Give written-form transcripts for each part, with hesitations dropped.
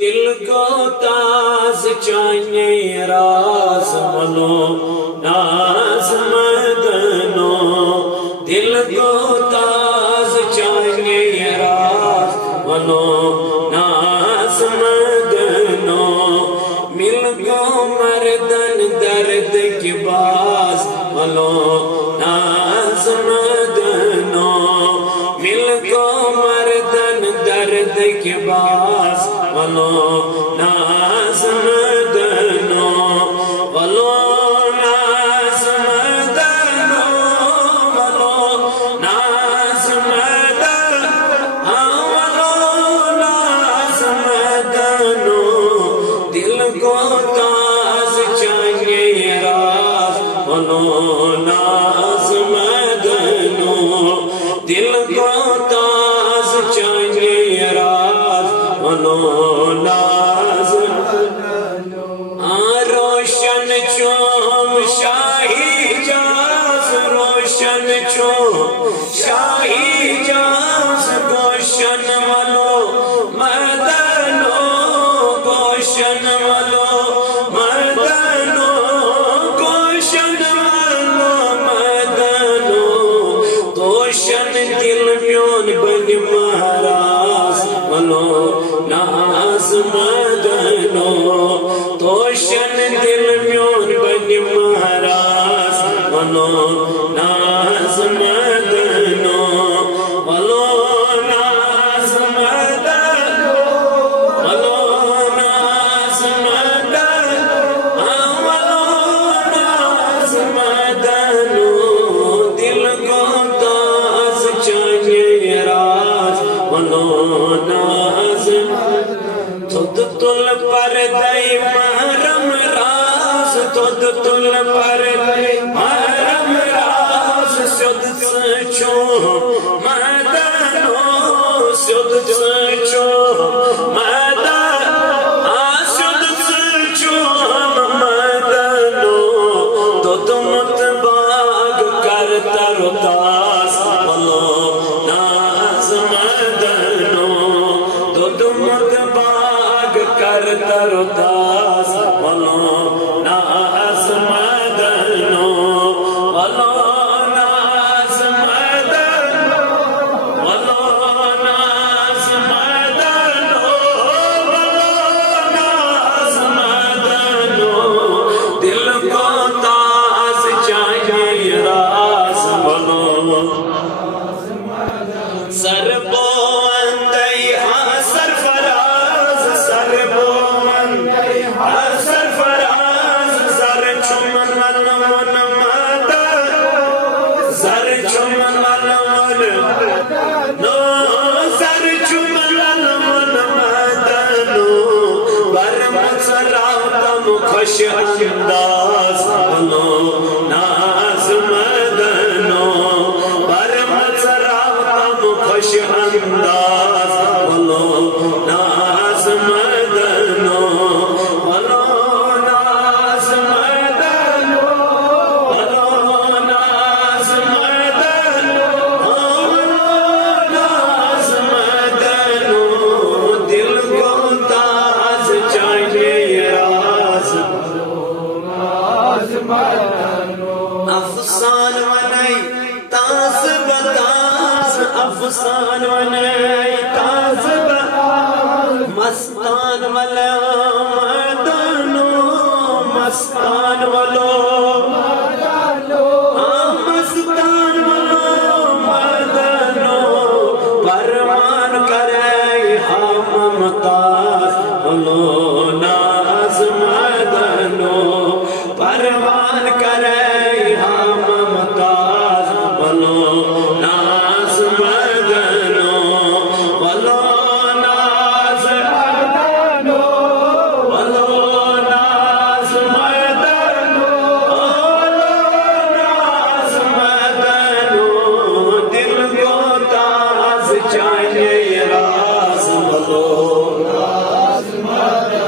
دل کو تاز چاہیے راز ولو ناز مدنو دل کو تاز چاہیے راز ولو ناز مدنو مل گو مردن درد کی باز ولو ناز مدنو مل گو مردن درد کی باز ولو ناز مدنو ولو ناز مدنو ولو ناز مدنو ولو ناز مدنو دل کو تاز چاہیے راز ولو ناز مدنو دل کو تاز چاہیے راز ولو ناز روشن چوم شاہی جاز روشن چوم شاہی جاز گوشن ولو مدنو گوشن ولو مدنو گوشن ولو مدنو توشن دل میون بن مہراز ولو ناز مدنو توشن دل میون بن مہراز ولو ناز مدنو ولو ناز مدنو ولو ناز مدنو ولو ناز مدنو دل کو تاز چاہیے راز ولو ناز تد تل پردے محرم راز تد تل پردے محرم راز سد سچو مدنو سد سچو مدنو سد سچو مدنو تو تمت باغ کرتا رتاس ولو ناز مدنو تو تمت باغ کرتا رتاس ولو ناز مدنو ولو ناز مدنو ولو ناز مدنو ولو ناز مدنو دل کو تاز چاہیے راز ولو سر بوندی ہاں سرفراز سر بوندی ہاں سرفراز سر چمن ولون مدن سر چمن ولون نو سر چمن ولون مدنو برم سراتم خوش انداز ولو ناز مدنو برم سراتم خوش انداز ولو ناز مدنو ولو ناز مدنو ولو ناز مدنو ولو ناز مدنو دل کو تاز چاہیے راز ولو ناز مدنو افسان ونائی تاز بتاز افسان ونائی تاز بتاز مستان ولو مدنو مستان ولو مدنو مستان ولو مدنو پروان کرے ہم ممتاز ولو ناز مدنو پروان کرے ہم ممتاز ولو ناز مدنو ولو ناز مدنو ولو ناز مدنو ولو ناز مدنو دل کو تاز چاہیے راز ولو ناز مدنو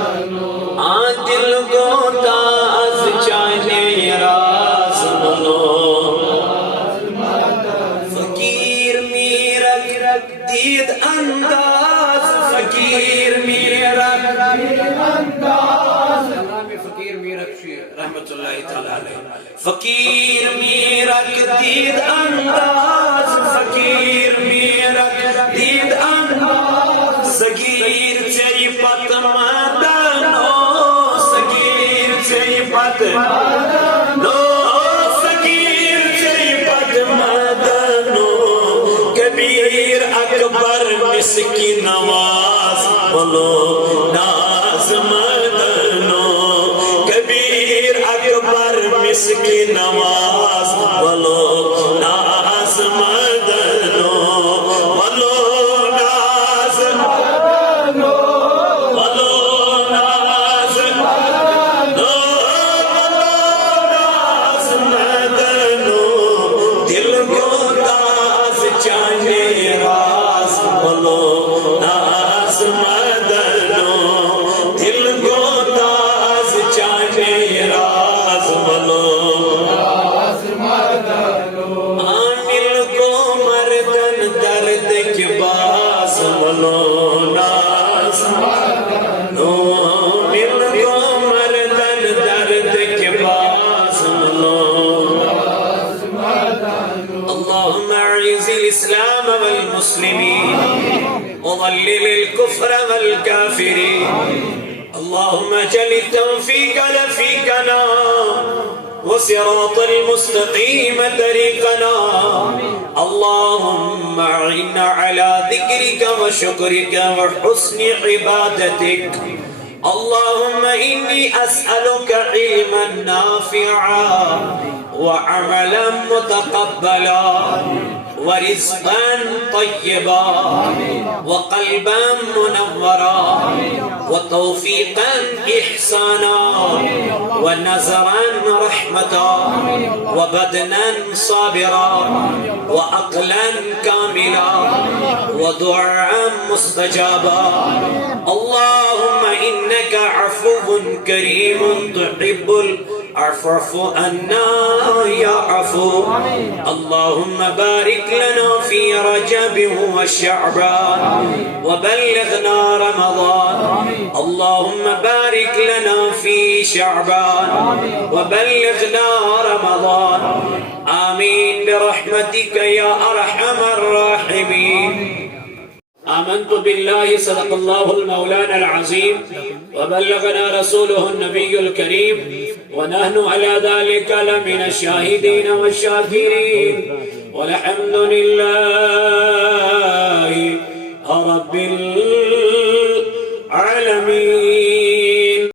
رحمت اللہ تعالیٰ علیہ. فقیر میرا دید انداز، فقیر میرا دید انداز، صغیر چی پت مدنو، صغیر چی پت مدنو، صغیر چی پت مدنو، کبیر اکبر مسکین نواز بولو ناز مدنو، کبیر اکبر مسکین نواز بولو ناز مدنو، بولو ناز مدنو، بولو ناز مدنو، بولو ناز مدنو، دل کو داز چاہے راز بولو ناز مدنو، دل کو داز چاہے راز بولو ناز مدنو، عامل کو مردن درد کے باز بولو ناز مدنو، عامل کو مردن درد کے باز بولو ناز مدنو. اللهم اعز الاسلام والمسلمين وضلل الكفر والكافرين. اللهم اجعل التوفيق لفيقنا وصراط المستقيم طريقنا. اللهم اعنا على ذكرك وشكرك وحسن عبادتك. اللهم إني أسألك علما نافعا وعملا متقبلا ورزقا طيبا وقلبا منورا وتوفيقا إحسانا ونزرا رحمة وبدنا صابرا وعقلا كاملا ودعاء مستجابا. اللهم إنك عفو كريم تحب العفو عنا يا عفو. اللهم بارك لنا في رجب وشعبان وبلغنا رمضان. اللهم بارك لنا في شعبان وبلغنا رمضان. آمين برحمتك يا أرحم الراحمين. آمنت بالله صدق الله المولانا العظيم وبلغنا رسوله النبي الكريم ونحن على ذلك لمن الشاهدين والشاكرين والحمد لله رب العالمين.